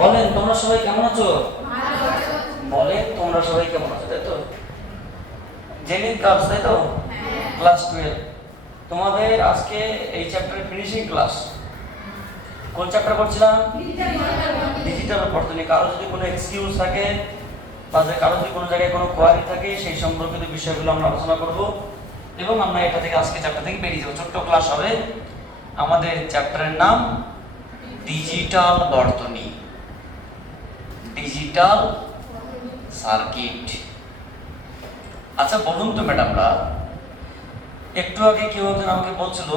বলেন তোমরা সবাই কেমন আছো? বলেন তোমরা সবাই কেমন আছো? তাই তো জেনিন ক্লাস, তাই তো ক্লাস 12। তোমাদের আজকে এই চ্যাপ্টারের ফিনিশিং ক্লাস। কোন চ্যাপ্টার করছিলাম? ডিজিটাল বর্তনী। কারো যদি কোনো এক্সকিউজ থাকে বা কারো যদি কোনো জায়গায় কোনো কোয়ারি থাকে সেই সম্পর্কিত বিষয়গুলো আমরা আলোচনা করব এবং আমরা এটা থেকে আজকে চ্যাপ্টার থেকে বেরিয়ে যাবো। ছোট্ট ক্লাস হবে। আমাদের চ্যাপ্টারের নাম ডিজিটাল বর্তনী, ডিজিটাল সার্কিট। আচ্ছা বলুন তো ম্যাডামরা, একটু আগে কেউ একজন আমাকে বলছিল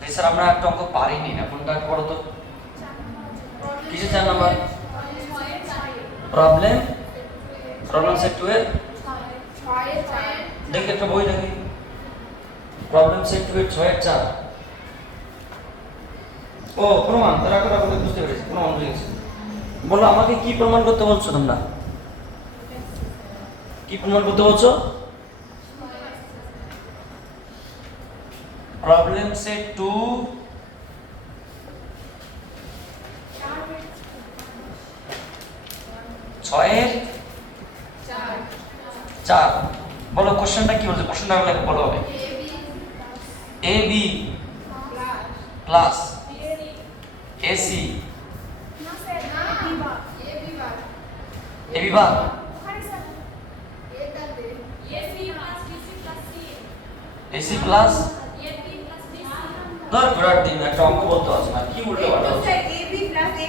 যে স্যার আমরা একটা অঙ্ক পারিনি না। কোনটা পড়ো তো? কিসে 4 নাম্বার? প্রবলেম সেট 2 এর দেখি একটা বই দেখি। প্রবলেম সেট 2 এর 6 এর 4। ও প্রমাণ, তারা কথা বলতে বুঝতে পেরেছি, প্রমাণ বুঝে গেছি। বলো আমাকে কি প্রমাণ করতে বলছো তোমরা? কি প্রমাণ করতে বলছো? প্রবলেম সেট 2 6 এর 4। বলো কোশ্চেনটা কি বলছে? কোশ্চেনটা বলো হবে এ বি প্লাস এসি এ বি বার এসি প্লাস ধর ঘোরার দিন একটা অঙ্ক বলতে আছে না, কি উল্টো পাল্টা হচ্ছে? এ বি প্লাস এ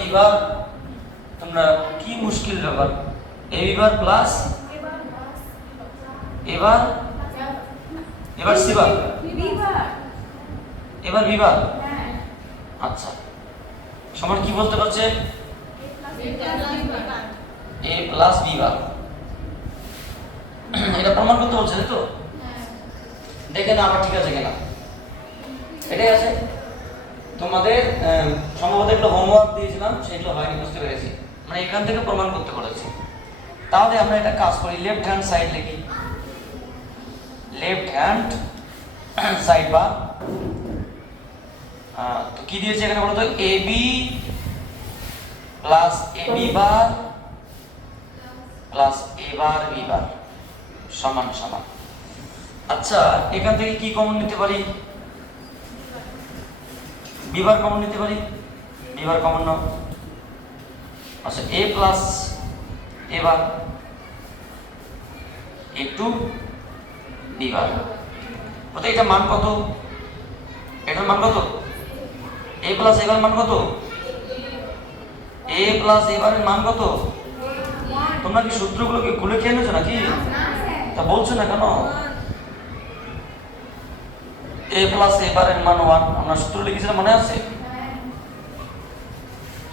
বি বার তোমরা কি মুশকিল ব্যাপার? এ বি বার প্লাস এবার সি বার, এবার বি বার। আচ্ছা সমান কি বলতে পারছে? এ প্লাস বি বার। এটা প্রমাণ করতে বলছে তাই তো? দেখে না আবার ঠিক আছে কিনা, এটাই আছে। তোমাদের সম্ভবত এগুলো হোমওয়ার্ক দিয়েছিলাম, সেগুলো হয়নি, বুঝতে পেরেছি। মানে এখান থেকে প্রমাণ করতে বলেছি। তাহলে আমরা এটা কাজ করি, লেফট হ্যান্ড সাইড লিখি। লেফট হ্যান্ড সাইড বা তো কি দিয়েছে এখানে বলতো? এ B plus A B bar plus A bar B বার সমান সমান। আচ্ছা এখান থেকে কি কমন নিতে পারি? বি বার কমন নিতে পারি। বি বার কমন নাও। আচ্ছা এ প্লাস এ বার এ টু বি বার। অর্থাৎ এটা মান কত? এটার মান কত? এ প্লাস এ বার মান কত? এ প্লাস এ বারের মান কত? তোমরা কি সূত্রগুলোকে গুলে খেয়ে নিয়েছো নাকি? তা বলছো না কেন? এ প্লাস এ বারের মান 1, আমরা সূত্র লিখেছিলাম, মনে আছে?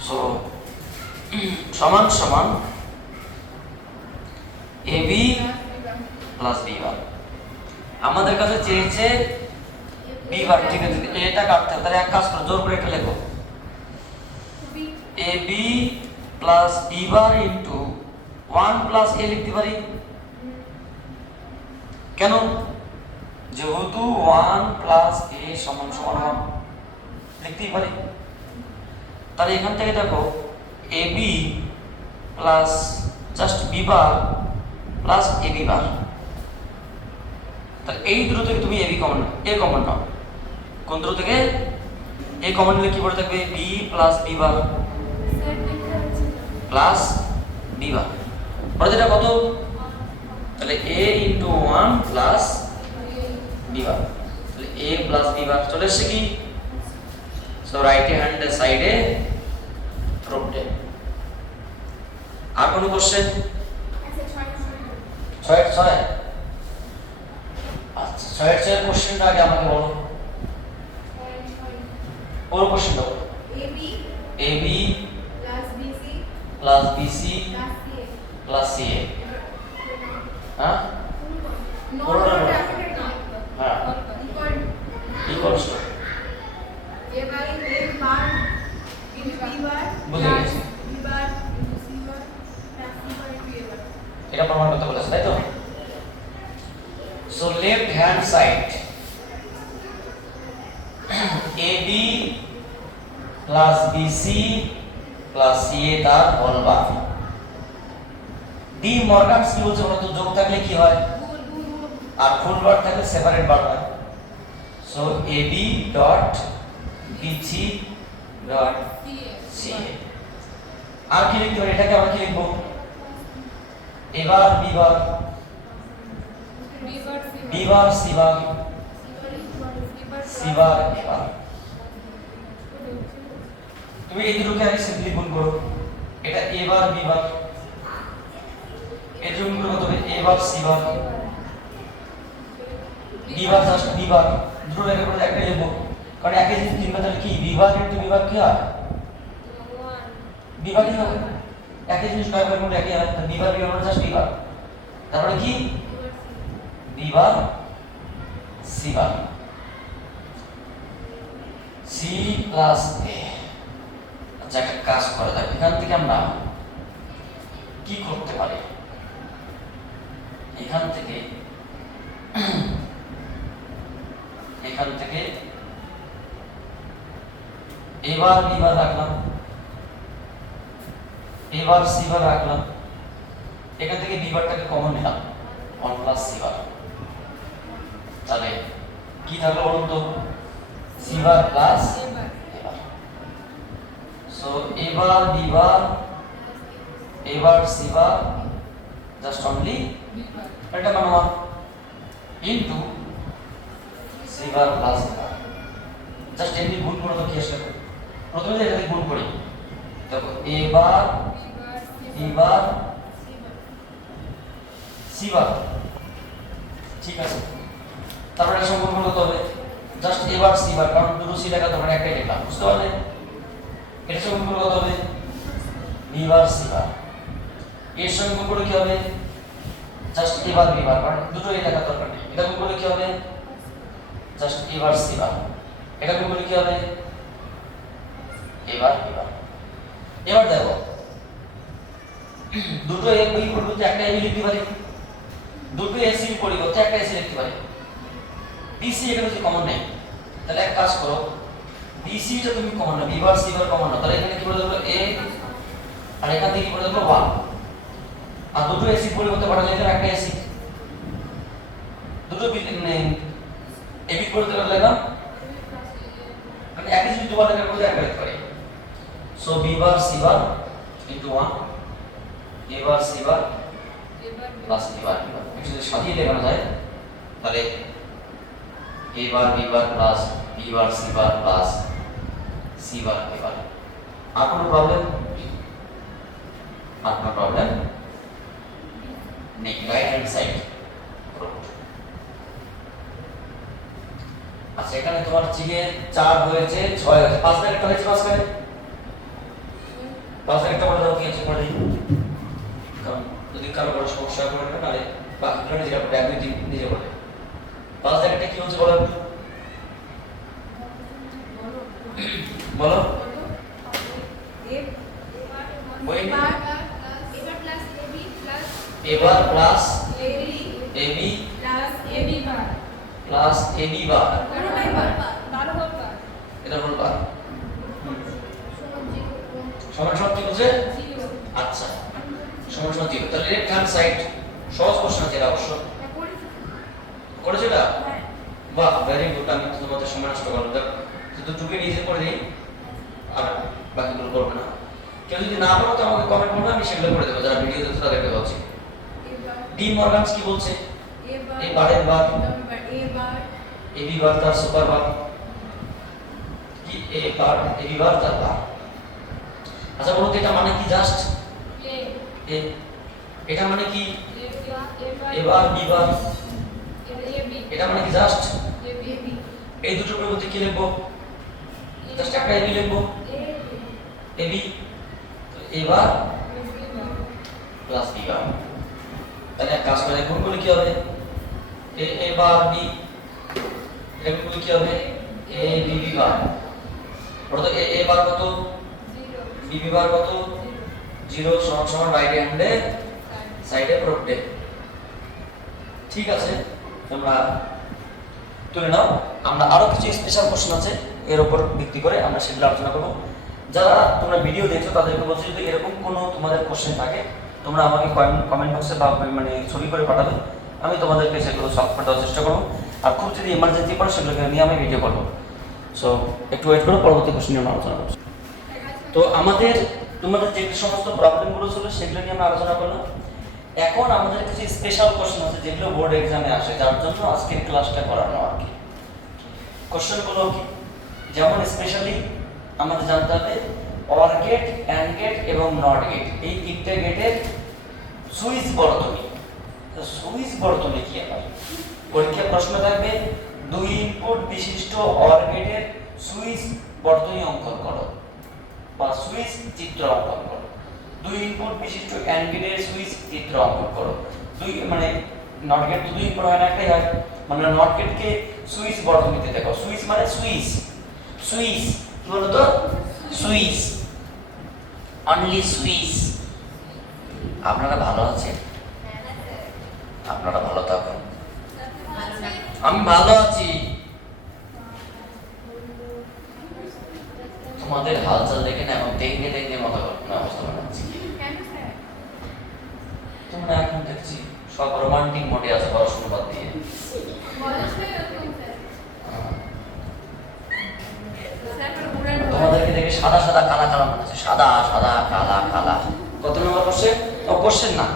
সো সমান সমান এ বি প্লাস বি বার। আমাদের কাছে চেয়েছে বি বার, ঠিক আছে। এটা কাটতে হবে, তাহলে এক কাজ করো, জোর করে এটা লেখো। A B plus B bar into 1 plus A লিখতে পারি। কেন? যেহেতু 1 প্লাস এ সমান সমান 1 লিখতেই পারি। তাহলে এখান থেকে দেখো A B plus just B bar plus A B bar. তাহলে এই দুটো থেকে তুমি A B common, A common নাও। কোন দুটো থেকে? এ কমন নিলে কি পড়ে থাকবে? B plus B bar plus B bar. পরে যেটা কত? তাহলে A into 1 plus B bar. তাহলে এ প্লাস বি বার চলে এসছে কি? সো রাইট হ্যান্ড সাইডে প্রুভড। আর কোনো কোশ্চেন? 6 এর 6। আচ্ছা 6 এর 6 কোশ্চেনটা আগে আমাকে বলো। কোন কোশ্চেনটা? A B plus BC plus C A. হ্যাঁ হ্যাঁ ইকুয়ালস টু বুঝে গেছি। এটা প্রমাণ করতে বলেছে তাই তো? So left hand side A B plus BC plus CA তার হোল বার। ডি মর্গানস কি বলছে বলতো, যোগ থাকলে কি হয় আর ফুল বার থাকলে সেপারেট বার হয়। So AB dot BC dot CA. আর কি লিখতে পারি, এটাকে আমরা কি লিখবো, এবার বিবার বিবার সিবার সিবার এবার। তুমি এই দুটোকে আগে সিম্পলি গুণ করো, এটা এবার বিবার, এর জন্য গুণ করতে হবে এবার সিবার বিবার জাস্ট বিবার। দুটো লেখা করে একটা লিখবো, কারণ একই জিনিস তিনবার তাহলে কি বিবার ইনটু বিবার কি হয়, বিভাগই হবে। একই জিনিস কয়েকবার গুণ একই হয়, বিভাগ বিভাগ জাস্ট বিভাগ। তারপরে কি বিভাগ সিভাগ সি প্লাস এ। আচ্ছা একটা কাজ করা যাক, এখান থেকে আমরা কি করতে পারি, এখান থেকে এবার বিবার রাখলাম, এবার সিবার রাখলাম, এখান থেকে বিবারটাকে কমন নিলাম 1 প্লাস সিবার। তাহলে কি থাকলো বলুন তো, সিবার প্লাস এবার। সো এবার বিবার এবার সিবার জাস্ট অনলি এটা বানাবো ইনটু সিবার প্লাস এবার। জাস্ট এমনি গুণ করে তো কি আসলে, প্রথমে এটাকে গুণ করি, দেখো এবার বিবার সিবার, ঠিক আছে। তারপরে এটা সম্পূর্ণ করতে হবে জাস্ট এবার সিবার, কারণ দুটো সি লেখা তোমরা একটাই লিখলাম, বুঝতে পারলে। এটা সম্পূর্ণ করতে হবে বিবার সিবার, এর সঙ্গে গুণ করে কি হবে জাস্ট এবার বিবার, কারণ দুটো এই লেখা দরকার নেই। এটা গুণ করে কি হবে জাস্ট এবার সিবার, এটা গুণ করে কি হবে এবার বিবার। এবার দেখো দুটো এ বই পরিবর্তে একটা এ লিখতে পারি, দুটো এসি পরিবর্তে একটা এসি লিখতে পারি। বিসি এখানে যদি কমন নেই, তাহলে এক কাজ করো, বিসি টা তুমি কমন না, বিবার সিবার কমন না, তাহলে এখানে কি করে দেবো এ, আর এখান থেকে কি করে দেবো 1, আর দুটো এসি পরিবর্তে পাঠালে এখানে একটা এসি, দুটো এবি পরিবর্তে পাঠালে না, মানে একই যদি দুবার লেখার মধ্যে একটা লিখতে পারি। সো বিবার সিবার ইনটু 1 এবার সিবার প্লাস বিবার বিবার, এটা যদি সাজিয়ে লেখানো যায় তাহলে এবার বিবার প্লাস বিবার সিবার প্লাস সিবার এবার। আর কোনো প্রবলেম, আর কোনো প্রবলেম নেই। Right hand side. আচ্ছা এখানে তোমার চিয়ে 4 হয়েছে 6 হয়েছে, 5 এর একটা হয়েছে মাঝখানে, 5 এর একটা বলে দাও কি আছে পড়ে দিই, কারণ যদি কারো বড় সমস্যা করে না তাহলে বাকিগুলো নিজেরা পড়ে, আমি নিজে পড়ে। 5 এর একটা কি হচ্ছে বলো একটু, বলো এবার প্লাস এবি প্লাস এবি বার, এটা হল বার সমান সমান কি বলছে, আচ্ছা সমান সমান 0। তাহলে লেফট হ্যান্ড সাইড সহজ প্রশ্ন আছে এটা অবশ্য করেছে এটা, বাহ ভেরি গুড। আমি তোমাদের সময় নষ্ট করলাম, শুধু টুকে নিজে করে দিই আর বাকিগুলো করবে না। কেউ যদি না পারো তো আমাকে কমেন্ট করবে, আমি সেগুলো করে দেবো, যারা ভিডিও দেখতে তাদেরকে বলছি। ডি মর্গানস কি বলছে, এই বারের বার এবি বার তার সুপার বার, কি এ বার এবি বার তার বার। আচ্ছা বলো তো এটা মানে কি, জাস্ট এ, এটা মানে কি এবার বি বার, এটা মানে কি জাস্ট এই দুটোর পরিবর্তে কি লিখবো, জাস্ট একটা এবি লিখবো, এবি এবার প্লাস বি বার। তাহলে এক কাজ করে গুণ করলে কি হবে এ বার বি, এটা গুণ করলে কি হবে এ বি বি বার। অর্থাৎ এ বার কত, বি বি বার কত, 0 সমান সমান রাইট হ্যান্ডে সাইডে প্রোডাক্টে। ঠিক আছে তোমরা তুলে নাও। আমরা আরো কিছু স্পেশাল কোশ্চেন আছে এর উপর ভিত্তি করে আমরা সেগুলো আলোচনা করব। যারা তোমরা ভিডিও দেখছো তাদেরকে বলছি যদি এরকম কোনো তোমাদের কোশ্চেন থাকে তোমরা আমাকে কমেন্ট বক্সে বা মানে ছবি করে পাঠাবে, আমি তোমাদেরকে সেগুলো সলভ করে দেওয়ার চেষ্টা করবো। আর খুব যদি এমার্জেন্সি পড়ে সেগুলোকে নিয়ে আমি ভিডিও করবো। সো একটু ওয়েট করো, পরবর্তী কোশ্চেন নিয়ে আমরা আলোচনা করছি। তো আমাদের তোমাদের যে সমস্ত প্রবলেমগুলো ছিল সেগুলো নিয়ে আমরা আলোচনা করলাম। এখন আমাদের কিছু স্পেশাল কোশ্চেন আছে যেগুলো বোর্ড এক্সামে আসে, যার জন্য আজকের ক্লাসটা করানো আর কি। কোশ্চেনগুলো কি, যেমন স্পেশালি আমাদের জানতে হবে অর গেট, অ্যান্ড গেট এবং নট গেট, এই তিনটে গেটের সুইচ বর্তনী। তো সুইচ বর্তনী কি আবার পরীক্ষা প্রশ্ন থাকবে, দুই ইনপুট বিশিষ্ট অর গেটের সুইচ বর্তনী অঙ্কন করো বা সুইচ চিত্র অঙ্কন করো। দুই ইনপুট বিশিষ্ট অ্যান্ড গেটের সুইচ চিত্র অঙ্কন করো। দুই মানে নট গেট তো দুই ইনপুট হয় না, একটাই হয়, মানে নট গেটকে সুইচ বর্তনীতে দেখো। সুইচ মানে সুইচ, সুইচ কি বলো তো, সুইচ, অনলি সুইচ। আপনারা ভালো আছেন? আপনারা ভালো থাকুন। আমি ভালো আছি। তোমাদের হালচাল দেখে না এবং দেখে দেখে মতো অবস্থা বানাচ্ছি। তোমরা এখন দেখছি সব রোমান্টিক মোডে আছে পড়াশোনা বাদ দিয়ে। তোমাদেরকে দেখে সাদা সাদা কালা কালা মনে হচ্ছে, সাদা সাদা কালা কালা। কত নম্বর কোশ্চেন? ও কোশ্চেন না,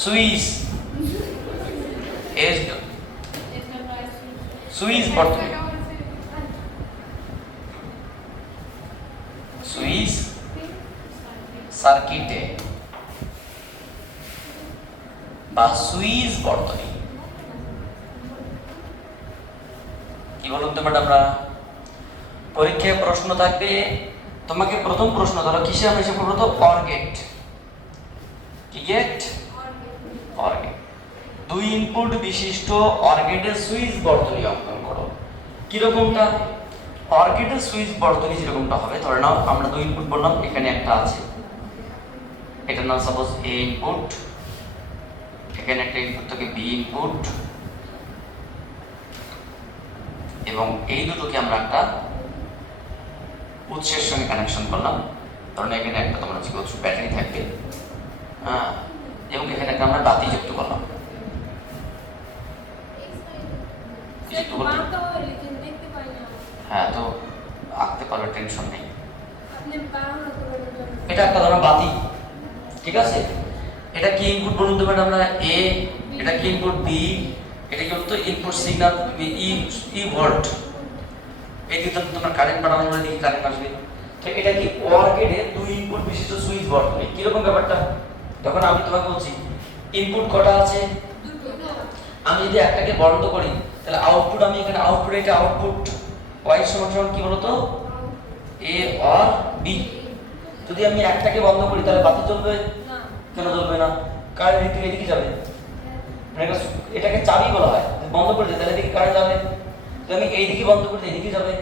সুইচ এস সুইচ বর্তনী, সুইচ সার্কিটে বা সুইচ বর্তনী কি বলুন তো ম্যাডামরা? পরীক্ষায় প্রশ্ন থাকবে, তোমাকে প্রথম প্রশ্ন ধরো কিসে আমরা এসে পড়বো তো অর গেট। কি গেট? OR gate. দুই ইনপুট বিশিষ্ট অর গেটের সুইচ বর্তনী অঙ্কন করো। কিরকমটা? অর গেটের সুইচ বর্তনী যেরকমটা হবে, ধরে নাও আমরা দুই ইনপুট বললাম, এখানে একটা আছে, এটার নাম সাপোজ এ ইনপুট, এখানে একটা ইনপুট থাকে বি ইনপুট, এবং এই দুটোকে আমরা একটা উৎসের সঙ্গে কানেকশন করলাম। ধরুন এখানে একটা তোমরা যে উৎস ব্যাটারি থাকবে, হ্যাঁ, এবং এখানে একটা আমরা বাতি যুক্ত করলাম। হ্যাঁ, তো আঁকতে পারবে, টেনশন নেই। এটা একটা ধরো বাতি, ঠিক আছে? এটা কি ইনপুট বলুন তো ম্যাডাম? আমরা এ, এটা কি ইনপুট বি, এটা কি বলতো ইনপুট সিগন্যাল ই ভোল্ট। এই যে তোমরা কারেন্ট পাঠানো হলে দেখি কারেন্ট আসবে। তো এটা কি অর গেটে দুই ইনপুট বিশিষ্ট সুইচ বর্তনী। কিরকম ব্যাপারটা? তখন আমি তোমাকে বলছি ইনপুট কটা আছে? আমি যদি একটাকে বন্ধ করি তাহলে আউটপুট, আমি এখানে আউটপুট, এটা আউটপুট y সমান কি বলতো a or b। যদি আমি একটাকে বন্ধ করি তাহলে বাতি জ্বলবে না। কেন জ্বলবে না? কারেন্ট এদিকে যাবে, মানে এটাকে চাবি বলা হয়। বন্ধ করে দিই তাহলে এদিকে কারেন্ট যাবে। তো আমি এইদিকে বন্ধ করে দিই, এদিকে যাবে।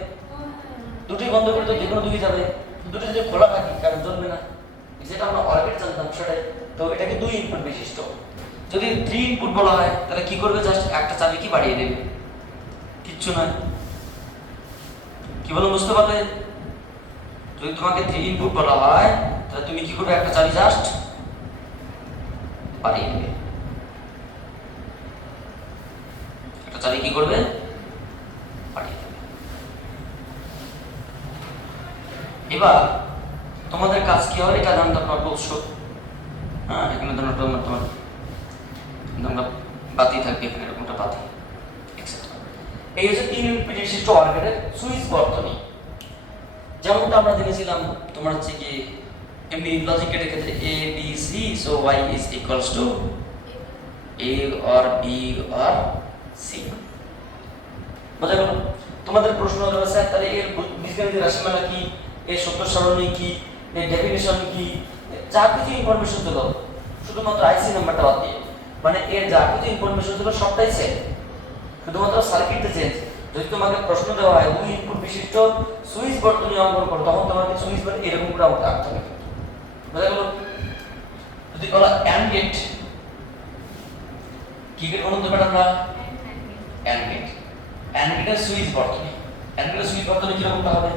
দুটোই বন্ধ করে তো যে কোনো দিকে যাবে। দুটো যদি খোলা থাকে কারেন্ট জ্বলবে না, যেটা আমরা অর গেট জানতাম সেটাই। তো এটাকে দুই ইনপুট বিশিষ্ট। যদি 3 ইনপুট বলা হয় তাহলে কি করবে? জাস্ট একটা চাবি কি বাড়িয়ে দেবে, কিচ্ছু নয়। কি বলো, বুঝতে পারলে? যদি তোমাকে 3 ইনপুট বলা হয় তাহলে তুমি কি করবে? একটা চাবি জাস্ট বাড়িয়ে দেবে। একটা চাবি কি করবে? বাড়িয়ে দেবে। এবার তোমাদের কাজ কি হবে? এটা জানতে পারবো উৎস, হ্যাঁ, এখানে তোমার বাতি থাকবে, এখানে এরকমটা বাতি, এক্সেট্রা। এই হচ্ছে 3 ইনপুট বিশিষ্ট অর গেটের সুইচ বর্তনী। যেমনটা আমরা জেনেছিলাম তোমার হচ্ছে কি এমনি লজিক গেটের ক্ষেত্রে a b c, so y is equals to a or b or c। বোঝা গেল? তোমাদের প্রশ্ন হলো স্যার তাহলে এর বীজগণিতের রাশিমালা কি, এর সূত্র সারণী কি, এর ডেফিনিশন কি, যা কিছু ইনফরমেশন ছিল শুধুমাত্র আইসি নাম্বারটা বাদ দিয়ে, মানে এর যা কিছু ইনফরমেশন ছিল সবটাই সেম, শুধুমাত্র সার্কিটটা চেঞ্জ। যদি তোমাকে প্রশ্ন দেওয়া হয় দুই ইনপুট বিশিষ্ট সুইচ বর্তনী অঙ্কন করো, তখন তোমাকে সুইচ বলে এরকম করে আঁকতে হবে। বুঝা গেল? যদি বলা অ্যান্ড গেট, কি গেট বলুন তো ম্যাডাম? আমরা অ্যান্ড গেট, অ্যান্ড গেটের সুইচ বর্তনী। অ্যান্ড গেটের সুইচ বর্তনী কিরকমটা হবে?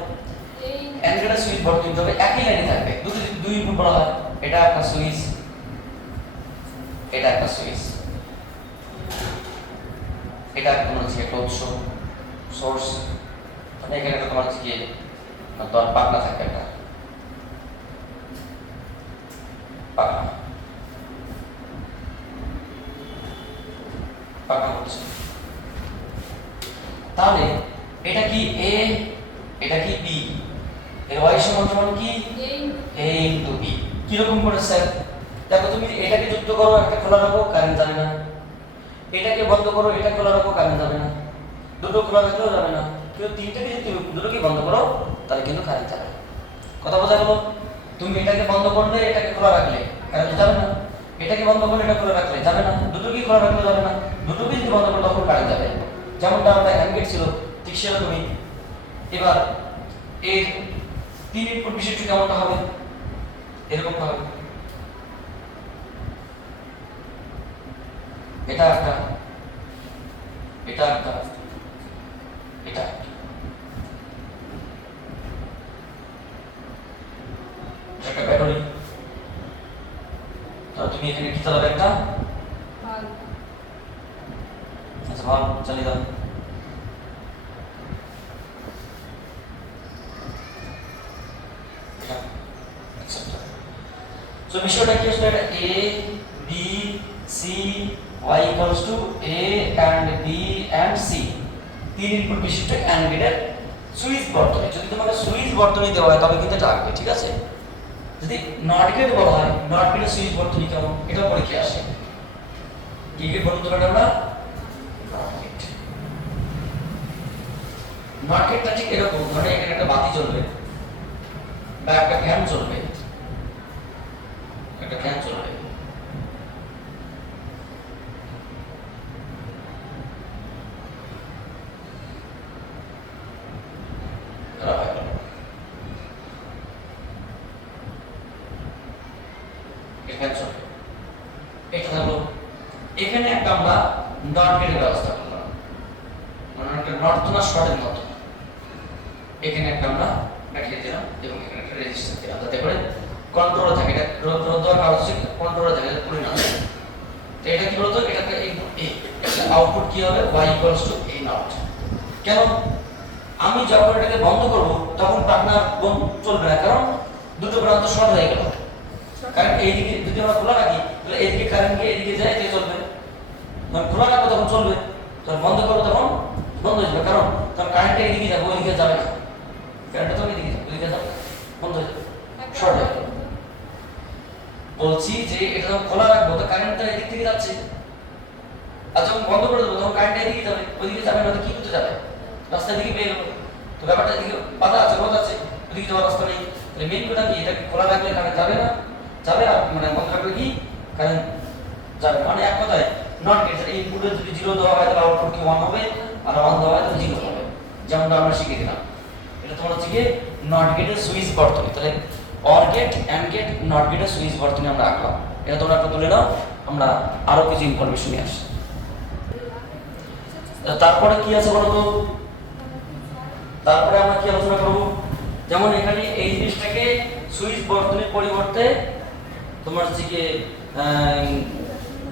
অ্যান্ড গেটের সুইচ বর্তনী হবে একই লাইনে থাকবে, দুই ইনপুট বলা হয়, এটা একটা সুইচ, এটা একটা সুইচ, এটা তোমার হচ্ছে একটা উৎস সোর্স, মানে এখানে একটা তোমার হচ্ছে কি তোমার পাকনা থাকবে, একটা পাকনা পাকনা হচ্ছে। তাহলে এটা কি এ, এটা কি বি, এর y সমান সমান কি a ইনটু b। কি রকম করে স্যার? দেখো তুমি এটাকে যুক্ত করো, একটা খোলা রাখো, কারেন্ট যাবে না। এটাকে বন্ধ করো, এটা খোলা রাখো, কারেন্ট যাবে না। দুটো খোলা রাখলেও যাবে না, কিন্তু তিনটাকে যদি তুমি দুটোকে বন্ধ করো তাহলে কিন্তু কারেন্ট যাবে। কথা বোঝা গেল? তুমি এটাকে বন্ধ করলে, এটাকে খোলা রাখলে কারেন্ট যাবে না, এটাকে বন্ধ করলে এটা খোলা রাখলে যাবে না, দুটোকেই খোলা রাখলে যাবে না, দুটোকে যদি বন্ধ করো তখন কারেন্ট যাবে। যেমনটা আমরা অ্যান্ড গেট ছিল ঠিক সেরকমই। এবার এর তিন ইনপুট বিশিষ্ট কেমনটা হবে? এরকম হবে, এটা একটা, এটা একটা, এটা একটা ব্যাটারি। তো তুমি এখানে কি চালাবে? একটা আচ্ছা ভালো চালিয়ে দাও। তো বিষয়টা কি আসলে? এটা a b c y equals to a and b and c, তিন ইনপুট বিশিষ্ট অ্যান্ড গেটের সুইচ বর্তনী। যদি তোমাকে সুইচ বর্তনী দেওয়া হয় তবে কিন্তু এটা আসবে, ঠিক আছে? যদি নট গেট বলা হয়, নট গেটের সুইচ বর্তনী কেমন এটা পরীক্ষায় আসে। কি গেট বলতে পারি আমরা? নট গেটটা ঠিক এরকম, ধরে এখানে একটা বাতি জ্বলবে বা একটা ফ্যান চলবে, একটা ফ্যান চলবে, এটা থাকলো। এখানে একটা আমরা নট গেটের ব্যবস্থা করলাম, মানে একটা নট তো না শর্টের মতো। এখানে একটা আমরা লাগিয়ে দিলাম এবং এখানে একটা রেজিস্টার দিলাম, যাতে করে কন্ট্রোলে থাকে। এটা রোধ দেওয়ার কারণ হচ্ছে কন্ট্রোলে থাকে, এটা পুরো না। তো এটা কি বলতো? এটা একটা ইনপুট এ, আউটপুট কি হবে? y equals to a not. কেন? আমি যখন এটাকে বন্ধ করব তখন পাটনা চলবে না, কারণ দুটো প্রান্ত শর্ট হয়ে গেল। কারণ এইদিকে যদি আমরা খোলা রাখি তাহলে এইদিকে কারেন্ট গিয়ে এদিকে যায়, এদিকে চলবে। যখন খোলা রাখবো তখন চলবে, যখন বন্ধ করবো তখন বন্ধ হয়ে যাবে, কারণ তখন কারেন্টটা এদিকে যাবে, ওইদিকে যাবে না। কারেন্টটা তখন এদিকে যাবে, ওইদিকে যাবে, বন্ধ হয়ে যাবে, শর্ট হয়ে যাবে। বলছি যে এটা যখন খোলা রাখবো তো কারেন্টটা এদিক থেকে যাচ্ছে, আর যখন বন্ধ করে দেবো তখন কারেন্টটা এদিকে যাবে, ওইদিকে যাবে না। তো কি করতে যাবে? রাস্তার দিকে পেয়ে গেলো। তো ব্যাপারটা এদিকে বাধা আছে, রোধ আছে, ওইদিকে যাওয়ার রাস্তা নেই। তাহলে মেন কথা কি? এটা খোলা রাখলে কারেন্ট যাবে না, যাবে, আর মানে বন্ধ রাখলে কি কারেন্ট যাবে। মানে এক কথায় নট গেট এই ইনপুটে যদি 0 দেওয়া হয় তাহলে আউটপুট কি 1 হবে, আর 1 দেওয়া হয় তাহলে 0 হবে, যেমনটা আমরা শিখে দিলাম। এটা তোমার হচ্ছে কি নট গেটের সুইচ বর্তনী। তাহলে OR gate, AND gate, NOT গেটের সুইচ বর্তনী আমরা আঁকলাম। এটা তোমরা একটু তুলে নাও, আমরা আরো কিছু ইনফরমেশন নিয়ে আসি। তারপরে কি আছে বলো তো? তারপরে আমরা কি আলোচনা করব? যেমন এখানে এই জিনিসটাকে সুইচ বর্তনীর পরিবর্তে তোমার হচ্ছে কি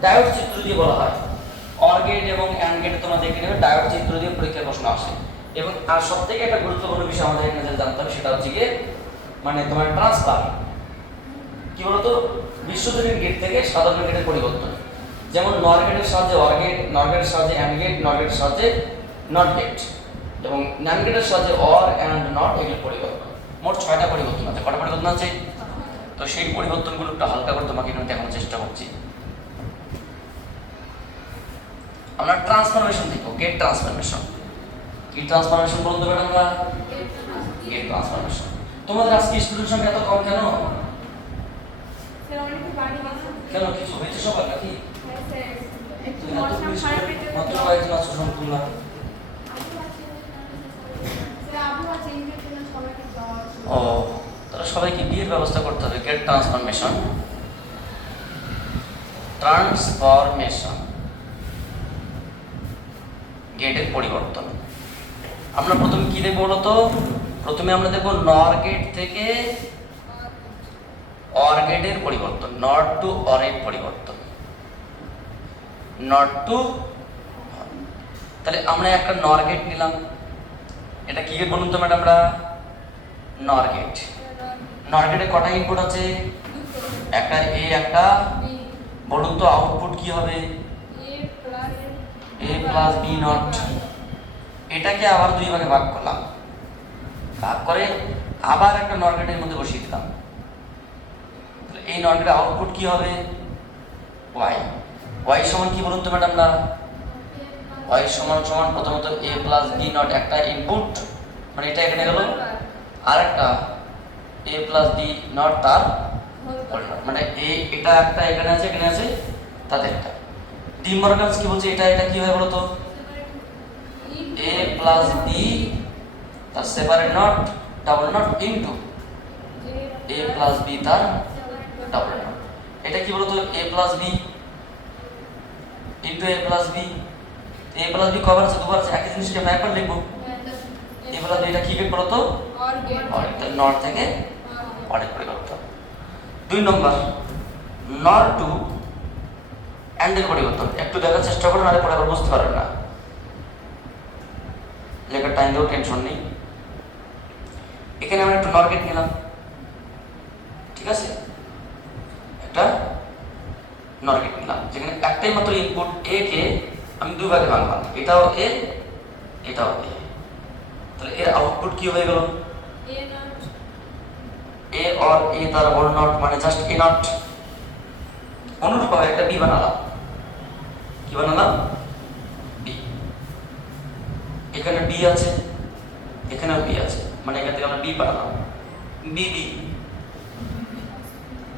ডায়োড চিত্র দিয়ে বলা হয়। অর গেট এবং অ্যান্ড গেটে তোমরা দেখে নেবে ডায়োড চিত্র দিয়ে পরীক্ষার প্রশ্ন আসে। এবং আর সবথেকে একটা গুরুত্বপূর্ণ বিষয় আমাদের এখানে জানতে হবে, সেটা হচ্ছে কি মানে তোমার ট্রান্সফার। কি বলতো? বিশ্বজনীন গেট থেকে সাধারণ গেটের পরিবর্তন। যেমন নর গেটের সাহায্যে অর গেট, নর গেটের সাহায্যে অ্যান্ড গেট, নর গেটের সাহায্যে নট গেট, এবং ন্যান্ড গেটের সাহায্যে অর অ্যান্ড নট, এগুলো পরিবর্তন। মোট 6টা পরিবর্তন আছে। কটা পরিবর্তন আছে? তো সেই পরিবর্তনগুলো একটু হালকা করে তোমাকে এখানে দেখানোর চেষ্টা করছি। আমরা ট্রান্সফরমেশন দেখব, গেট ট্রান্সফরমেশন। কি ট্রান্সফরমেশন বলতে পারি আমরা? Gate transformation. তোমাদের আজকে স্টুডেন্ট সংখ্যা এত কম কেন? কেন কিছু হয়েছে সবার নাকি? মাত্র কয়েকজন আছো সম্পূর্ণ। ও, তাহলে সবাইকে বিয়ের ব্যবস্থা করতে হবে। গেট ট্রান্সফরমেশন, ট্রান্সফরমেশন, গেটের পরিবর্তন। আমরা প্রথমে কি দেখবো বলতো? প্রথমে আমরা দেখবো নর গেট থেকে অর গেটের পরিবর্তন, নট টু অরের পরিবর্তন, নট টু। তাহলে আমরা একটা নর গেট নিলাম, এটা কি গেট বলুন তো ম্যাডামরা? নর গেট। নর গেটে কটা ইনপুট আছে? একটা এ একটা, বলুন তো আউটপুট কি হবে? এ প্লাস বি নট। এটাকে আবার দুই ভাগে ভাগ করলাম, ভাগ করে আবার একটা নর গেটের মধ্যে বসিয়ে দিলাম। এই নর গেটের আউটপুট কি হবে? ওয়াই। ওয়াই সমান কি বলুন তো ম্যাডামরা? ওয়াই সমান সমান প্রথমত এ প্লাস বি নট একটা ইনপুট, মানে এটা এখানে গেল, আর একটা এ প্লাস বি নট তার মানে এটা একটা এখানে আছে, এখানে আছে, তাদের একটা। ডি মর্গানস কি বলছে? এটা কি হয় বলতো? এ প্লাস বি তার separate NOT double NOT into A plus B তার ডাবল নট। এটা কি বলতো? A plus B into A plus B. A plus B কবার আছে? দুবার আছে, একই জিনিসকে আমরা একবার লিখবো। এ প্লাস বি এটা কি গেট বলতো? Or gate. নট থেকে অরের পরিবর্তন। 2 নম্বর নর টু অ্যান্ডের পরিবর্তন। একটু দেখার চেষ্টা করুন, নাহলে পরে আবার বুঝতে পারবেন না। লেখার টাইম দেবো, টেনশন নেই। এখানে আমরা একটু নর গেট নিলাম, ঠিক আছে? একটা নর গেট নিলাম যেখানে একটাই মাত্র ইনপুট এ কে আমি দুই ভাগে ভাঙলাম, এটাও এ এটাও এ। তাহলে এর আউটপুট কি হয়ে গেল? এ और এ তার হোল নট, মানে জাস্ট এ নট। অনুরূপভাবে একটা বি বানালাম। কি বানালাম? বি। এখানে বি আছে, এখানেও বি আছে, মানে এখান থেকে আমরা বি বানালাম। বি বি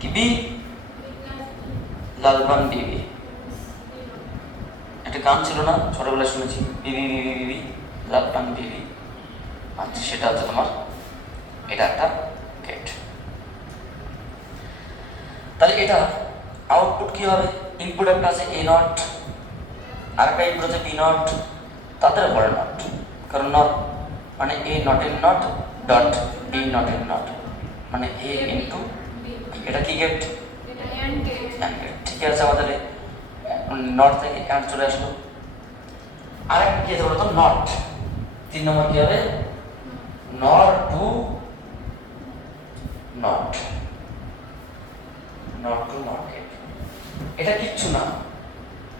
কি বি? লালবান বিবি। একটা গান ছিল না, ছোটবেলায় শুনেছি, বিবি বিবি বিবি লালবান বিবি। আচ্ছা, সেটা হচ্ছে তোমার এটা একটা গেট। তাহলে এটা আউটপুট কি হবে? ইনপুট একটা আছে এ নট, আর একটা ইনপুট আছে বি নট, তাদের পরে নট, কারণ নট মানে এ নটের নট ডট বি নটের নট, মানে এ ইনটু। এটা কি গেট? ঠিক আছে, আমাদের নট থেকে অ্যান্ড চলে আসলো। আর একটা কি আছে বলতো? নট। 3 নম্বর কি হবে? NOT to NOT, NOT to NOT gate. এটা কিচ্ছু না,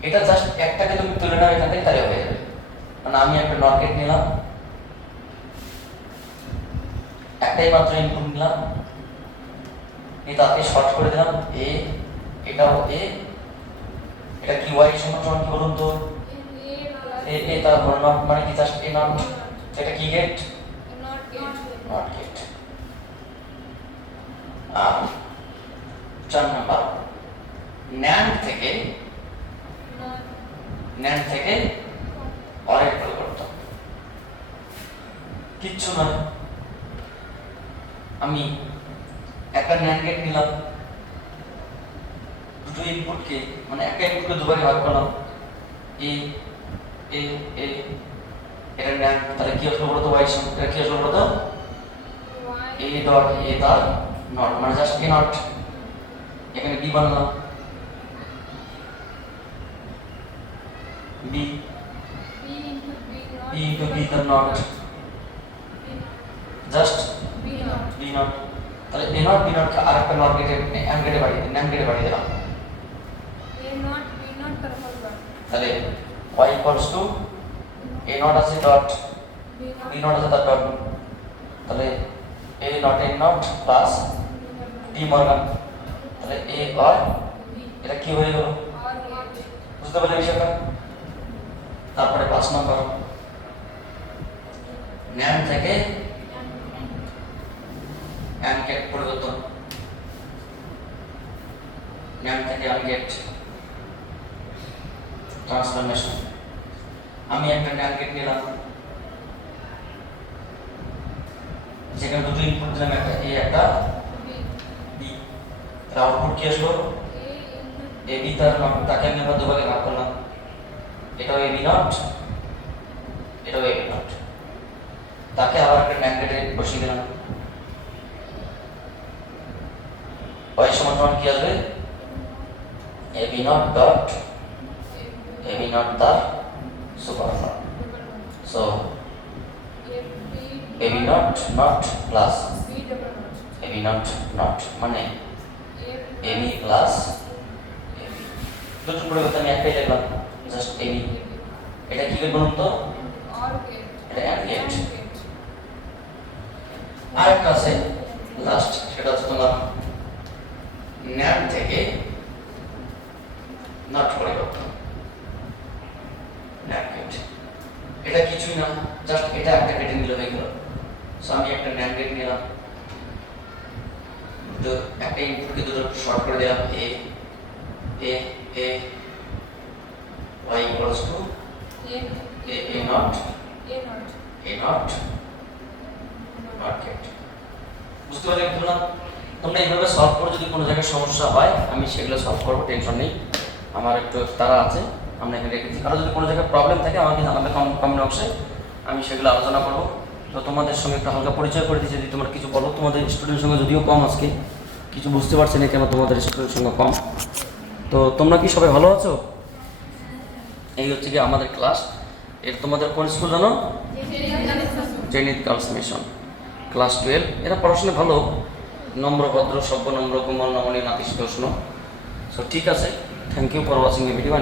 এটা জাস্ট একটাকে তুমি তুলে নাও এখান থেকে, তাহলে হয়ে যাবে। মানে আমি একটা নট গেট নিলাম, একটাই মাত্র ইনপুট নিলাম, তাকে শর্ট করে দিলাম এ, এটাও এ। এটা কি ওয়াই সমান সমান কি বলুন তো? এ এ তার হোল নট, মানে কি জাস্ট এ নট। এটা কি গেট? NOT gate. আর 4 নাম্বার ন্যান্ড থেকে অরের পরিবর্তন। কিচ্ছু নয়, আমি একটা ন্যান্ড গেট নিলাম, দুটো ইনপুটকে মানে একটা ইনপুটকে দুভাগে ভাগ করলাম, এ এ এ। এটা ন্যান্ড, তাহলে কি আসলো বলতো? ওয়াই সমান, এটা কি আসলো বলতো? এ ডট এ তার নট, মানে জাস্ট এ নট। এখানে বি বানালাম, বি বি ইনটু বি তার নট, জাস্ট বি নট। তাহলে এ নট বি নট আর একটা নট গেটে অ্যান্ড গেটে বাড়িয়ে দিলাম, ন্যান্ড গেটে বাড়িয়ে দিলাম। তাহলে y equals to a not আছে ডট b নট আছে তার ডট, তাহলে a not a not plus d Morgan. তাহলে a আর এটা কি হয়ে গেল? বুঝতে পারলে বিষয়টা? তারপরে 5 নম্বর ন্যান্ড থেকে অ্যান্ড গেট পরিবর্তন। ন্যান্ড থেকে অ্যান্ড গেট ট্রান্সফরমেশন। আমি একটা ন্যান্ড গেট নিলাম, যেখানে দুটো ইনপুট দিলাম, একটা এ একটা বি। আউটপুট কি আসলো? এ বি তার নট, তাকে আমি আবার দুভাগে ভাগ করলাম, এটাও এ বি নট, এটাও এ বি নট। তাকে আবার একটা ন্যান্ড গেটে বসিয়ে দিলাম। ওই সমান সমান কি আসবে? AB not dot AB not তার super not. So AB not not plus AB not not মানে এবি প্লাস এবি। দুটো পরিবর্তন আমি একটাই লিখলাম, জাস্ট এবি। এটা কি গেট বলুন তো? এটা অ্যান্ড গেট। আরেকটা আছে লাস্ট, সেটা হচ্ছে তোমার ন্যান্ড থেকে নট পরিবর্তন, ন্যান্ড গেট। এটা কিছুই না, জাস্ট এটা একটা গেটে নিলে হয়ে গেল। সো আমি একটা ন্যান্ড গেট নিলাম, তো একটা ইনপুটকে দুটো শর্ট করে দিলাম, এ এ এ y equals to a not not get। বুঝতে পারলে তোমরা? তোমরা এইভাবে সলভ করো। যদি কোনো জায়গায় সমস্যা হয় আমি সেগুলো সলভ করবো, টেনশন নেই। আমার একটু তারা আছে, আমরা এখানে রেখেছি। কারো যদি কোনো জায়গায় প্রবলেম থাকে আমাকে জানাবে কমেন্ট বক্সে, আমি সেগুলো আলোচনা করবো। তো তোমাদের সঙ্গে একটা হালকা পরিচয় করে দিচ্ছি। যদি তোমার কিছু বলো, তোমাদের স্টুডেন্টের সঙ্গে যদিও কম আজকে, কিছু বুঝতে পারছি না কেন তোমাদের স্টুডেন্টের সঙ্গে কম। তো তোমরা কি সবাই ভালো আছো? এই হচ্ছে কি আমাদের ক্লাস। এর তোমাদের কোন স্কুল জানো? Zenith girls mission, class 12। এরা পড়াশোনা ভালো, নম্রভদ্র, সভ্য, নম্র, কোমল, নমনীয়, নাতিশীতোষ্ণ। সো ঠিক আছে, thank you for watching the video.